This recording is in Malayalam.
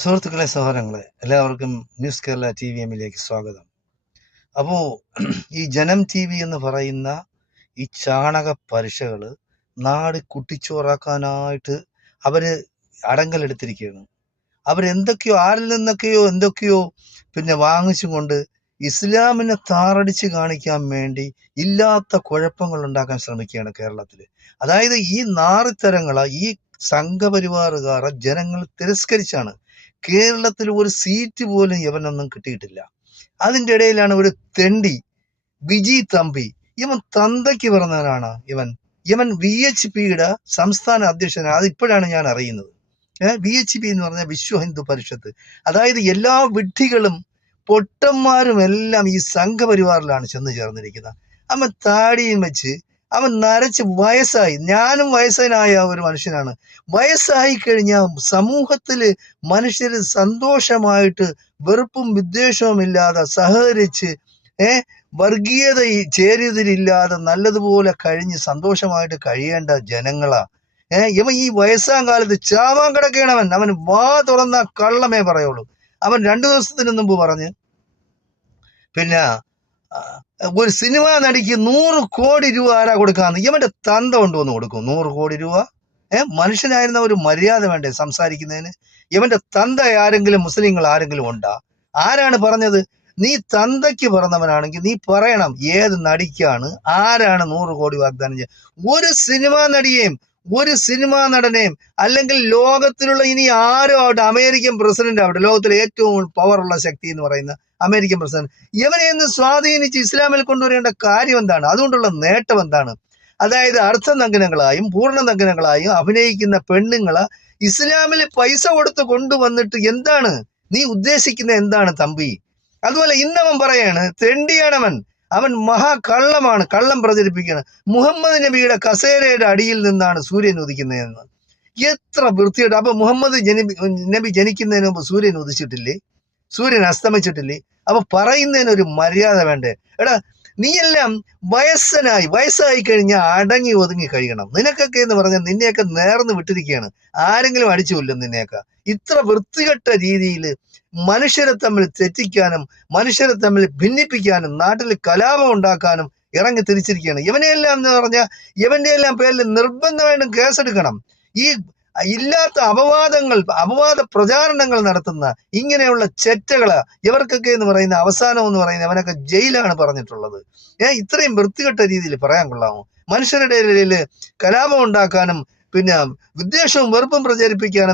സുഹൃത്തുക്കളെ, സഹോദരങ്ങളെ, എല്ലാവർക്കും ന്യൂസ് കേരള TVM-ലേക്ക് സ്വാഗതം. അപ്പോൾ ഈ ജനം TV എന്ന് പറയുന്ന ഈ ചാണക പലിശകൾ നാട് കുട്ടിച്ചോറാക്കാനായിട്ട് അവര് അടങ്കലെടുത്തിരിക്കുകയാണ്. അവരെന്തൊക്കെയോ ആരിൽ നിന്നൊക്കെയോ എന്തൊക്കെയോ വാങ്ങിച്ചും കൊണ്ട് ഇസ്ലാമിനെ താറടിച്ച് കാണിക്കാൻ വേണ്ടി ഇല്ലാത്ത കുഴപ്പങ്ങൾ ഉണ്ടാക്കാൻ ശ്രമിക്കുകയാണ് കേരളത്തിൽ. അതായത് ഈ നാറിത്തരങ്ങളെ, ഈ സംഘപരിവാറുകാരെ ജനങ്ങൾ തിരസ്കരിച്ചാണ്. കേരളത്തിൽ ഒരു സീറ്റ് പോലും ഇവനൊന്നും കിട്ടിയിട്ടില്ല. അതിൻ്റെ ഇടയിലാണ് ഒരു തെണ്ടി ബിജി തമ്പി, ഇവൻ തന്തയ്ക്ക് പറഞ്ഞവനാണ്. ഇവൻ VHPയുടെ സംസ്ഥാന അധ്യക്ഷനാണ്. അതിപ്പോഴാണ് ഞാൻ അറിയുന്നത്. VHP എന്ന് പറഞ്ഞാൽ വിശ്വ ഹിന്ദു പരിഷത്ത്. അതായത് എല്ലാ വിഡ്ഢികളും പൊട്ടന്മാരും എല്ലാം ഈ സംഘപരിവാറിലാണ് ചെന്ന് ചേർന്നിരിക്കുന്നത്. അവൻ താടിയും വെച്ച് അവൻ നരച്ച് വയസ്സായി. ഞാനും വയസ്സനായ ഒരു മനുഷ്യനാണ്. വയസ്സായി കഴിഞ്ഞാൽ സമൂഹത്തിൽ മനുഷ്യർ സന്തോഷമായിട്ട് വെറുപ്പും വിദ്വേഷവും ഇല്ലാതെ സഹകരിച്ച് വർഗീയത ചേരിതിരില്ലാതെ നല്ലതുപോലെ കഴിഞ്ഞ് സന്തോഷമായിട്ട് കഴിയേണ്ട ജനങ്ങളാ. ഇവൻ ഈ വയസ്സാം കാലത്ത് ചാവാൻ കിടക്കണവൻ. അവൻ വാ തുറന്ന കള്ളമേ പറയുള്ളൂ. അവൻ 2 ദിവസത്തിന് മുമ്പ് പറഞ്ഞ് ഒരു സിനിമ നടിക്ക് 100 കോടി രൂപ ആരാ കൊടുക്കാന്ന്. ഇവന്റെ തന്ത കൊണ്ടുവന്ന് കൊടുക്കും 100 കോടി രൂപ. മനുഷ്യനായിരുന്ന ഒരു മര്യാദ വേണ്ടേ സംസാരിക്കുന്നതിന്? ഇവന്റെ തന്ത ആരെങ്കിലും മുസ്ലിങ്ങൾ ആരെങ്കിലും ഉണ്ടാ? ആരാണ് പറഞ്ഞത്? നീ തന്തയ്ക്ക് പറഞ്ഞവനാണെങ്കിൽ നീ പറയണം ഏത് നടിക്കാണ്, ആരാണ് 100 കോടി വാഗ്ദാനം ചെയ്യുക. ഒരു സിനിമാ നടിയെയും ഒരു സിനിമാ നടനെയും അല്ലെങ്കിൽ ലോകത്തിലുള്ള ഇനി ആരോ ആവട്ടെ, അമേരിക്കൻ പ്രസിഡന്റ് ആവട്ടെ, ലോകത്തിലെ ഏറ്റവും പവറുള്ള ശക്തി എന്ന് പറയുന്ന അമേരിക്കൻ പ്രസിഡന്റ്, ഇവനെയൊന്ന് സ്വാധീനിച്ച് ഇസ്ലാമിൽ കൊണ്ടുവരേണ്ട കാര്യം എന്താണ്? അതുകൊണ്ടുള്ള നേട്ടം എന്താണ്? അതായത് അർത്ഥനഗ്നങ്ങളായും പൂർണ്ണനഗ്നങ്ങളായും അഭിനയിക്കുന്ന പെണ്ണുങ്ങളെ ഇസ്ലാമിൽ പൈസ കൊടുത്ത് കൊണ്ടുവന്നിട്ട് എന്താണ് നീ ഉദ്ദേശിക്കുന്നത്? എന്താണ് തമ്പി? അതുപോലെ ഇന്നവൻ പറയാണ് തെണ്ടിയാണവൻ. അവൻ മഹാകള്ളമാണ്, കള്ളം പ്രചരിപ്പിക്കുകയാണ്. മുഹമ്മദ് നബിയുടെ കസേരയുടെ അടിയിൽ നിന്നാണ് സൂര്യൻ ഉദിക്കുന്നതെന്ന്. എത്ര വൃത്തിയായിട്ട്! അപ്പൊ മുഹമ്മദ് നബി ജനിക്കുന്നതിന് മുമ്പ് സൂര്യൻ ഉദിച്ചിട്ടില്ലേ? സൂര്യൻ അസ്തമിച്ചിട്ടില്ലേ? അപ്പൊ പറയുന്നതിനൊരു മര്യാദ വേണ്ടേ? എടാ, നീയെല്ലാം വയസ്സായി കഴിഞ്ഞാൽ അടങ്ങി ഒതുങ്ങി കഴിയണം. നിനക്കൊക്കെ എന്ന് പറഞ്ഞാൽ നിന്നെയൊക്കെ നേർന്ന് വിട്ടിരിക്കുകയാണ്. ആരെങ്കിലും അടിച്ചു കൊല്ലും നിന്നെയൊക്കെ. ഇത്ര വൃത്തികെട്ട രീതിയിൽ മനുഷ്യരെ തമ്മിൽ തെറ്റിക്കാനും മനുഷ്യരെ തമ്മിൽ ഭിന്നിപ്പിക്കാനും നാട്ടിൽ കലാപം ഉണ്ടാക്കാനും ഇറങ്ങി തിരിച്ചിരിക്കുകയാണ്. ഇവനെയെല്ലാം എന്ന് പറഞ്ഞാൽ ഇവന്റെ എല്ലാം പേരിൽ നിർബന്ധമായിട്ടും കേസെടുക്കണം. ഈ ഇല്ലാത്ത അപവാദ പ്രചാരണങ്ങൾ നടത്തുന്ന ഇങ്ങനെയുള്ള ചെറ്റകള് ഇവർക്കൊക്കെ എന്ന് പറയുന്ന അവസാനം എന്ന് പറയുന്ന അവനൊക്കെ ജയിലാണ് പറഞ്ഞിട്ടുള്ളത്. ഇത്രയും വൃത്തികെട്ട രീതിയിൽ പറയാൻ കൊള്ളാമോ? മനുഷ്യരുടെ ഇടയിൽ കലാപം ഉണ്ടാക്കാനും വിദ്വേഷവും വെറുപ്പും പ്രചരിപ്പിക്കാനും